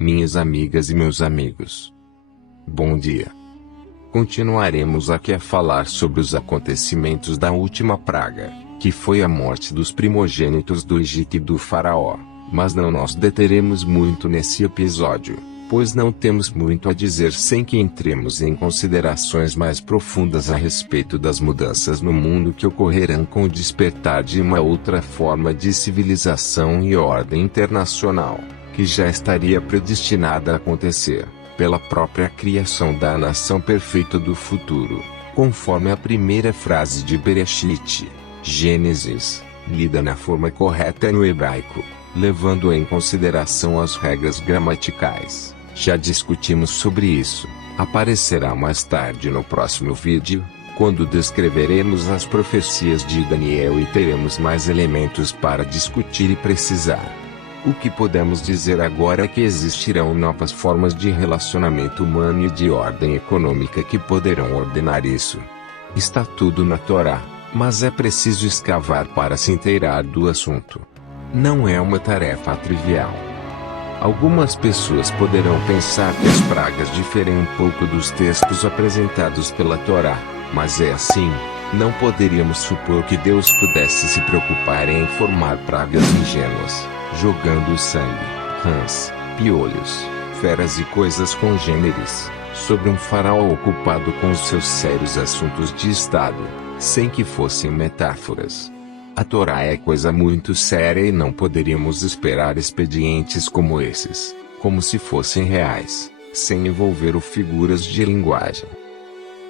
minhas amigas e meus amigos. Bom dia. Continuaremos aqui a falar sobre os acontecimentos da última praga, que foi a morte dos primogênitos do Egito e do faraó, mas não nos deteremos muito nesse episódio, pois não temos muito a dizer sem que entremos em considerações mais profundas a respeito das mudanças no mundo que ocorrerão com o despertar de uma outra forma de civilização e ordem internacional, que já estaria predestinada a acontecer, pela própria criação da nação perfeita do futuro, conforme a primeira frase de Bereshit, Gênesis, lida na forma correta no hebraico, levando em consideração as regras gramaticais. Já discutimos sobre isso. Aparecerá mais tarde no próximo vídeo, quando descreveremos as profecias de Daniel e teremos mais elementos para discutir e precisar. O que podemos dizer agora é que existirão novas formas de relacionamento humano e de ordem econômica que poderão ordenar isso. Está tudo na Torá, mas é preciso escavar para se inteirar do assunto. Não é uma tarefa trivial. Algumas pessoas poderão pensar que as pragas diferem um pouco dos textos apresentados pela Torá, mas é assim. Não poderíamos supor que Deus pudesse se preocupar em formar pragas ingênuas, jogando sangue, rãs, piolhos, feras e coisas congêneres, sobre um faraó ocupado com os seus sérios assuntos de Estado, sem que fossem metáforas. A Torá é coisa muito séria e não poderíamos esperar expedientes como esses, como se fossem reais, sem envolver o figuras de linguagem.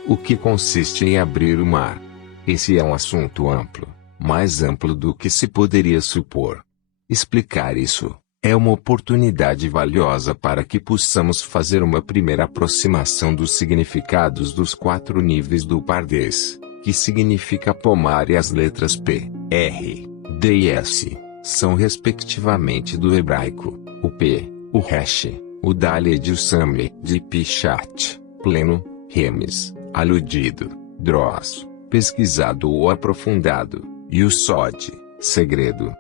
O que consiste em abrir o mar? Esse é um assunto amplo, mais amplo do que se poderia supor. Explicar isso é uma oportunidade valiosa para que possamos fazer uma primeira aproximação dos significados dos 4 níveis do Pardes, que significa pomar, e as letras P, R, D e S, são respectivamente do hebraico, o P, o Resh, o Daled e o Samle, de Pichat, pleno, Remes, aludido, Dross, pesquisado ou aprofundado, e o Sod, segredo.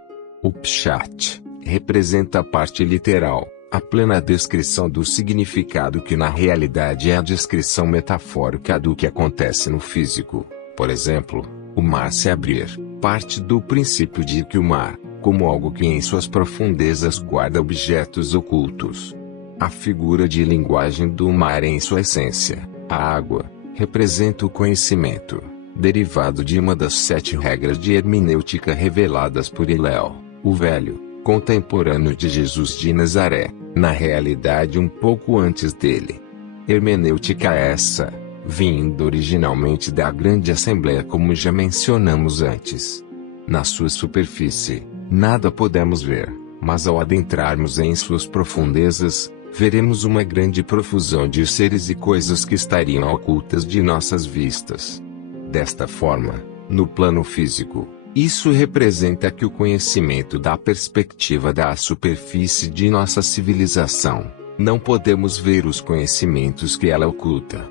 O Pshat representa a parte literal, a plena descrição do significado que na realidade é a descrição metafórica do que acontece no físico. Por exemplo, o mar se abrir, parte do princípio de que o mar, como algo que em suas profundezas guarda objetos ocultos. A figura de linguagem do mar em sua essência, a água, representa o conhecimento, derivado de uma das 7 regras de hermenêutica reveladas por Hillel, o Velho, contemporâneo de Jesus de Nazaré, na realidade um pouco antes dele. Hermenêutica essa, vindo originalmente da Grande Assembleia, como já mencionamos antes. Na sua superfície, nada podemos ver, mas ao adentrarmos em suas profundezas, veremos uma grande profusão de seres e coisas que estariam ocultas de nossas vistas. Desta forma, no plano físico, isso representa que o conhecimento da perspectiva da superfície de nossa civilização, não podemos ver os conhecimentos que ela oculta.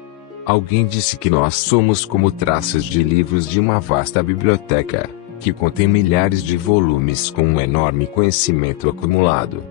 Alguém disse que nós somos como traços de livros de uma vasta biblioteca, que contém milhares de volumes com um enorme conhecimento acumulado.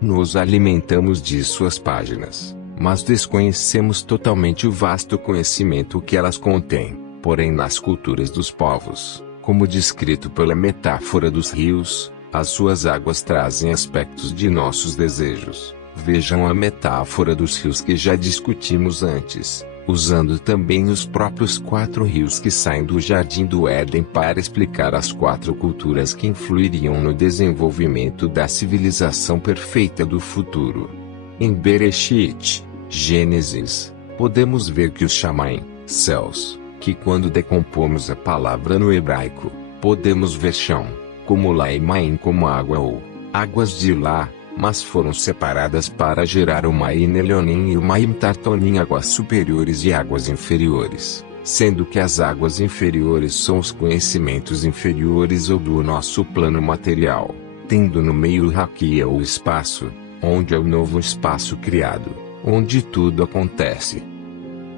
Nos alimentamos de suas páginas, mas desconhecemos totalmente o vasto conhecimento que elas contêm. Porém, nas culturas dos povos, como descrito pela metáfora dos rios, as suas águas trazem aspectos de nossos desejos. Vejam a metáfora dos rios que já discutimos antes, usando também os próprios 4 rios que saem do Jardim do Éden para explicar as 4 culturas que influiriam no desenvolvimento da civilização perfeita do futuro. Em Bereshit, Gênesis, podemos ver que os Shamaim, céus, que quando decompomos a palavra no hebraico, podemos ver chão, como lá e maim como água ou águas de lá, mas foram separadas para gerar o Maim Elionim e o Maim Tartonim, águas superiores e águas inferiores, sendo que as águas inferiores são os conhecimentos inferiores ou do nosso plano material, tendo no meio o Raquia ou espaço, onde é o novo espaço criado, onde tudo acontece.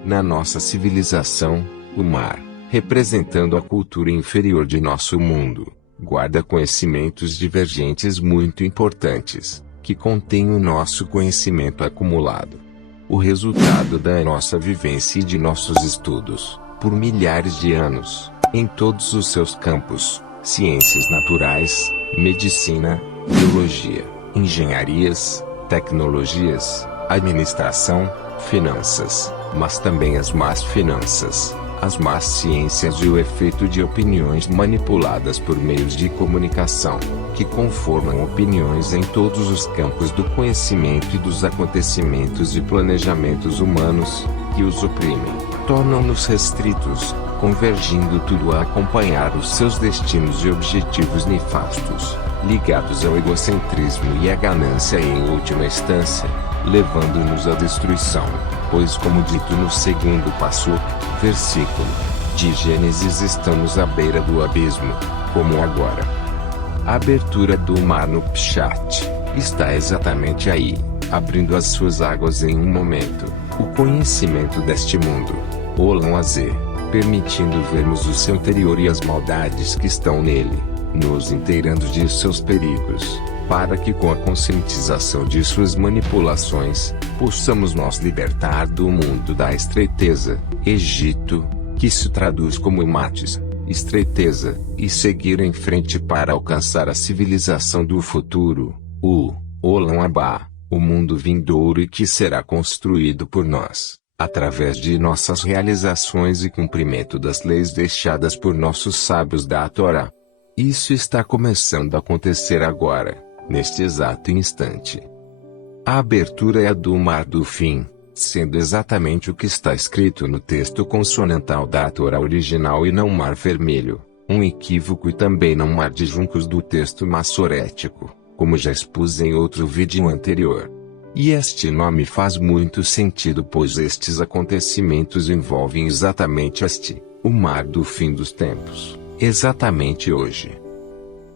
Na nossa civilização, o mar, representando a cultura inferior de nosso mundo, guarda conhecimentos divergentes muito importantes, que contém o nosso conhecimento acumulado. O resultado da nossa vivência e de nossos estudos, por milhares de anos, em todos os seus campos: ciências naturais, medicina, biologia, engenharias, tecnologias, administração, finanças, mas também as más finanças, as más ciências e o efeito de opiniões manipuladas por meios de comunicação, que conformam opiniões em todos os campos do conhecimento e dos acontecimentos e planejamentos humanos, que os oprimem, tornam-nos restritos, convergindo tudo a acompanhar os seus destinos e objetivos nefastos, ligados ao egocentrismo e à ganância e, em última instância, levando-nos à destruição, pois, como dito no segundo passo, versículo de Gênesis, estamos à beira do abismo, como agora. A abertura do mar no Pshat está exatamente aí, abrindo as suas águas em um momento, o conhecimento deste mundo, Olam Azê, permitindo vermos o seu interior e as maldades que estão nele, nos inteirando de seus perigos, para que, com a conscientização de suas manipulações, possamos nos libertar do mundo da estreiteza, Egito, que se traduz como mates, estreiteza, e seguir em frente para alcançar a civilização do futuro, o Olam Abá, o mundo vindouro, e que será construído por nós, através de nossas realizações e cumprimento das leis deixadas por nossos sábios da Torá. Isso está começando a acontecer agora, neste exato instante. A abertura é a do mar do fim, sendo exatamente o que está escrito no texto consonantal da Torá original e não mar vermelho, um equívoco, e também não mar de juncos do texto massorético, como já expus em outro vídeo anterior. E este nome faz muito sentido, pois estes acontecimentos envolvem exatamente o mar do fim dos tempos, exatamente hoje.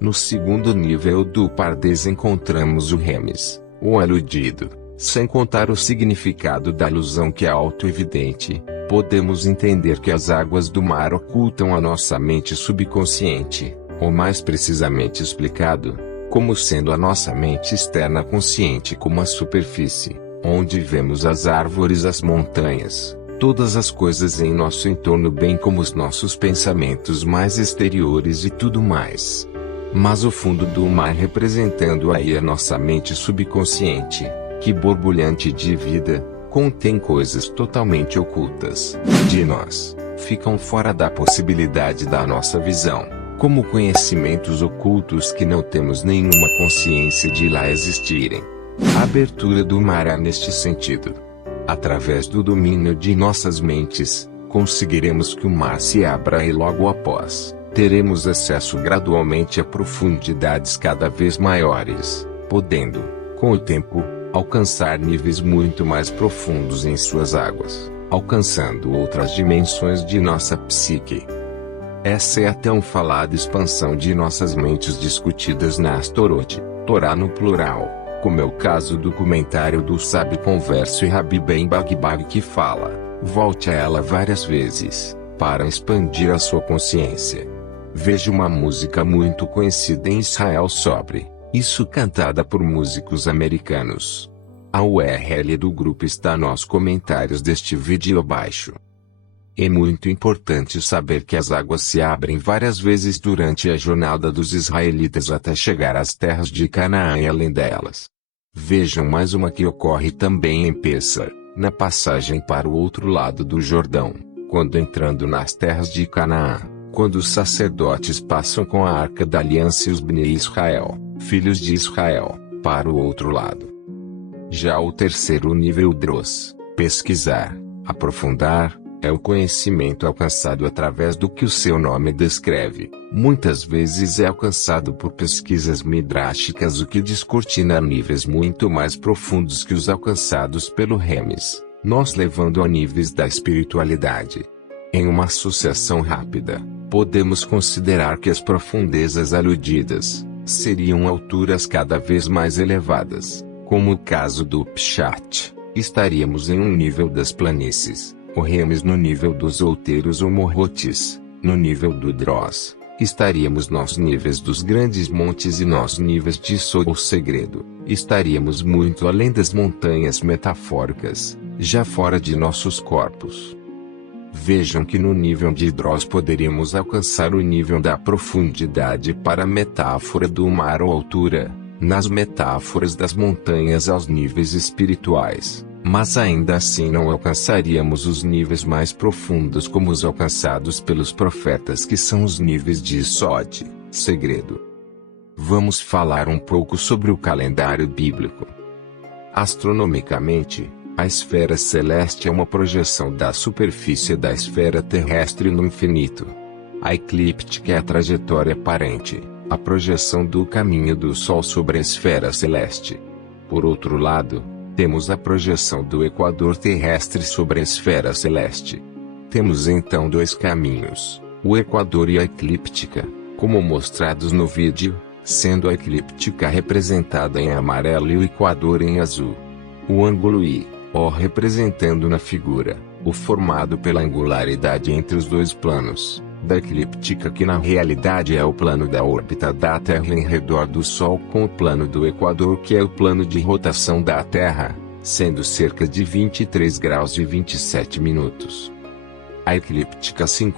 No segundo nível do Pardes encontramos o Remes, o aludido. Sem contar o significado da alusão, que é auto-evidente, podemos entender que as águas do mar ocultam a nossa mente subconsciente, ou mais precisamente explicado, como sendo a nossa mente externa consciente como a superfície, onde vemos as árvores, as montanhas, todas as coisas em nosso entorno, bem como os nossos pensamentos mais exteriores e tudo mais. Mas o fundo do mar, representando aí a nossa mente subconsciente, que borbulhante de vida, contém coisas totalmente ocultas de nós, ficam fora da possibilidade da nossa visão, como conhecimentos ocultos que não temos nenhuma consciência de lá existirem. A abertura do mar é neste sentido. Através do domínio de nossas mentes, conseguiremos que o mar se abra, e logo após, teremos acesso gradualmente a profundidades cada vez maiores, podendo, com o tempo, alcançar níveis muito mais profundos em suas águas, alcançando outras dimensões de nossa psique. Essa é a tão falada expansão de nossas mentes discutidas na Astorot, Torá no plural, como é o caso do comentário do Sábio Converso e Rabi Ben Bagbag, que fala: volte a ela várias vezes, para expandir a sua consciência. Veja uma música muito conhecida em Israel sobre isso, cantada por músicos americanos. A URL do grupo está nos comentários deste vídeo abaixo. É muito importante saber que as águas se abrem várias vezes durante a jornada dos israelitas até chegar às terras de Canaã e além delas. Vejam mais uma que ocorre também em Pessar, na passagem para o outro lado do Jordão, quando entrando nas terras de Canaã, quando os sacerdotes passam com a Arca da Aliança e os Bnei Israel, filhos de Israel, para o outro lado. Já o terceiro nível Dros, pesquisar, aprofundar, é o conhecimento alcançado através do que o seu nome descreve. Muitas vezes é alcançado por pesquisas midráshicas, o que descortina níveis muito mais profundos que os alcançados pelo Remes, nos levando a níveis da espiritualidade. Em uma associação rápida, podemos considerar que as profundezas aludidas seriam alturas cada vez mais elevadas, como o caso do Pshat. Estaríamos em um nível das planícies, o Remes no nível dos outeiros ou morrotes, no nível do Dros, estaríamos nos níveis dos grandes montes e nos níveis de Sol. O segredo, estaríamos muito além das montanhas metafóricas, já fora de nossos corpos. Vejam que no nível de Dross poderíamos alcançar o nível da profundidade para a metáfora do mar ou altura, nas metáforas das montanhas aos níveis espirituais, mas ainda assim não alcançaríamos os níveis mais profundos como os alcançados pelos profetas, que são os níveis de Sod, segredo. Vamos falar um pouco sobre o calendário bíblico. Astronomicamente, a esfera celeste é uma projeção da superfície da esfera terrestre no infinito. A eclíptica é a trajetória aparente, a projeção do caminho do Sol sobre a esfera celeste. Por outro lado, temos a projeção do equador terrestre sobre a esfera celeste. Temos então dois caminhos, o equador e a eclíptica, como mostrados no vídeo, sendo a eclíptica representada em amarelo e o equador em azul. O ângulo I, O representando na figura, o formado pela angularidade entre os dois planos, da eclíptica, que na realidade é o plano da órbita da Terra em redor do Sol, com o plano do equador, que é o plano de rotação da Terra, sendo cerca de 23 graus e 27 minutos. A eclíptica se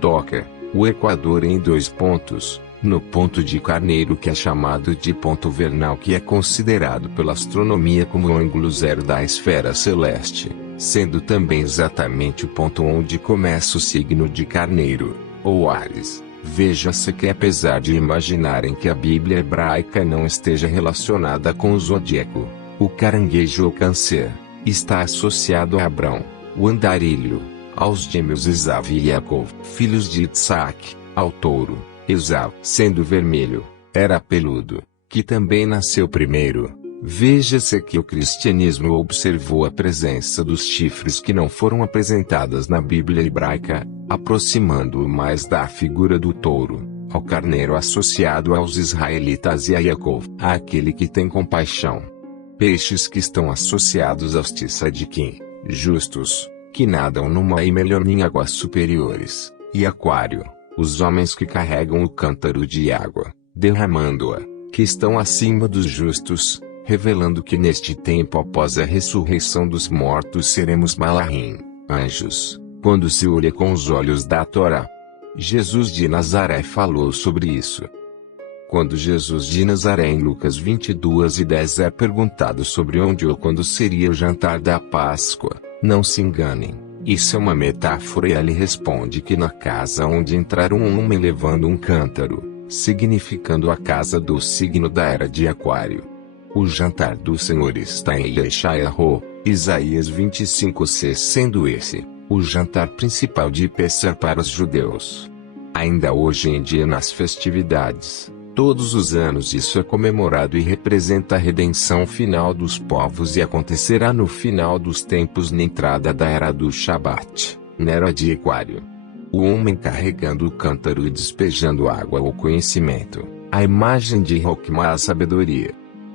toca o equador em dois pontos, no ponto de Carneiro, que é chamado de ponto vernal, que é considerado pela astronomia como o ângulo zero da esfera celeste, sendo também exatamente o ponto onde começa o signo de Carneiro, ou Áries. Veja-se que, apesar de imaginarem que a Bíblia hebraica não esteja relacionada com o zodíaco, o caranguejo ou Câncer está associado a Abrão, o andarilho, aos gêmeos Esaú e Jacó, filhos de Isaac, ao touro. Esaú, sendo vermelho, era peludo, que também nasceu primeiro. Veja-se que o cristianismo observou a presença dos chifres que não foram apresentadas na Bíblia hebraica, aproximando-o mais da figura do touro, ao carneiro associado aos israelitas e a Jacó, àquele que tem compaixão. Peixes que estão associados aos tzadikim, justos, que nadam no mar e melhor em águas superiores, e Aquário, os homens que carregam o cântaro de água, derramando-a, que estão acima dos justos, revelando que neste tempo após a ressurreição dos mortos seremos Malahim, anjos, quando se olha com os olhos da Torá. Jesus de Nazaré falou sobre isso. Quando Jesus de Nazaré em Lucas 22:10 é perguntado sobre onde ou quando seria o jantar da Páscoa, não se enganem. Isso é uma metáfora, e ele responde que na casa onde entrar um homem levando um cântaro, significando a casa do signo da era de Aquário. O jantar do Senhor está em Yeshayahu, Isaías 25:6, sendo esse o jantar principal de Pessah para os judeus. Ainda hoje em dia nas festividades, todos os anos isso é comemorado e representa a redenção final dos povos, e acontecerá no final dos tempos, na entrada da era do Shabat, na era de Aquário. O homem carregando o cântaro e despejando água ou conhecimento, a imagem de Hokmah, a sabedoria.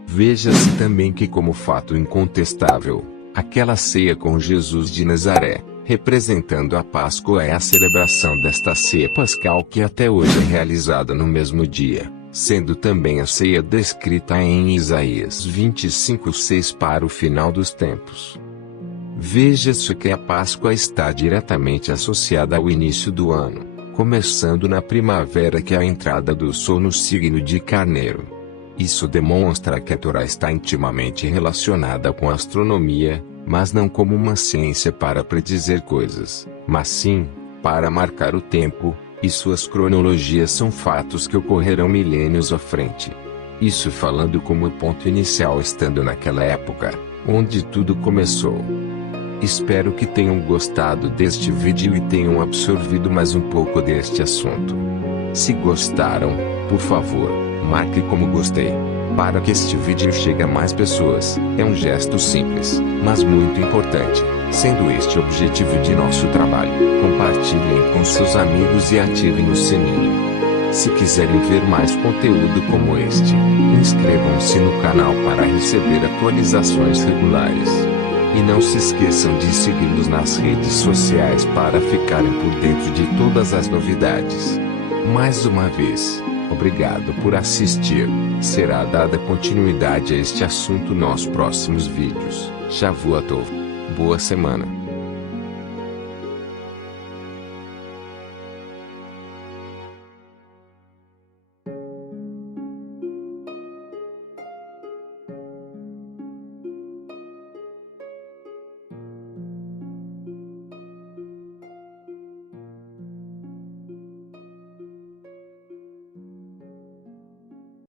Veja-se também que, como fato incontestável, aquela ceia com Jesus de Nazaré, representando a Páscoa, é a celebração desta ceia pascal que até hoje é realizada no mesmo dia, sendo também a ceia descrita em Isaías 25:6 para o final dos tempos. Veja-se que a Páscoa está diretamente associada ao início do ano, começando na primavera, que é a entrada do Sol no signo de Carneiro. Isso demonstra que a Torá está intimamente relacionada com a astronomia, mas não como uma ciência para predizer coisas, mas sim, para marcar o tempo, e suas cronologias são fatos que ocorrerão milênios à frente. Isso falando como ponto inicial, estando naquela época, onde tudo começou. Espero que tenham gostado deste vídeo e tenham absorvido mais um pouco deste assunto. Se gostaram, por favor, marque como gostei, para que este vídeo chegue a mais pessoas. É um gesto simples, mas muito importante, sendo este o objetivo de nosso trabalho. Compartilhem com seus amigos e ativem o sininho. Se quiserem ver mais conteúdo como este, inscrevam-se no canal para receber atualizações regulares. E não se esqueçam de seguir-nos nas redes sociais para ficarem por dentro de todas as novidades. Mais uma vez, obrigado por assistir. Será dada continuidade a este assunto nos próximos vídeos. Shavuot Tov. Boa semana.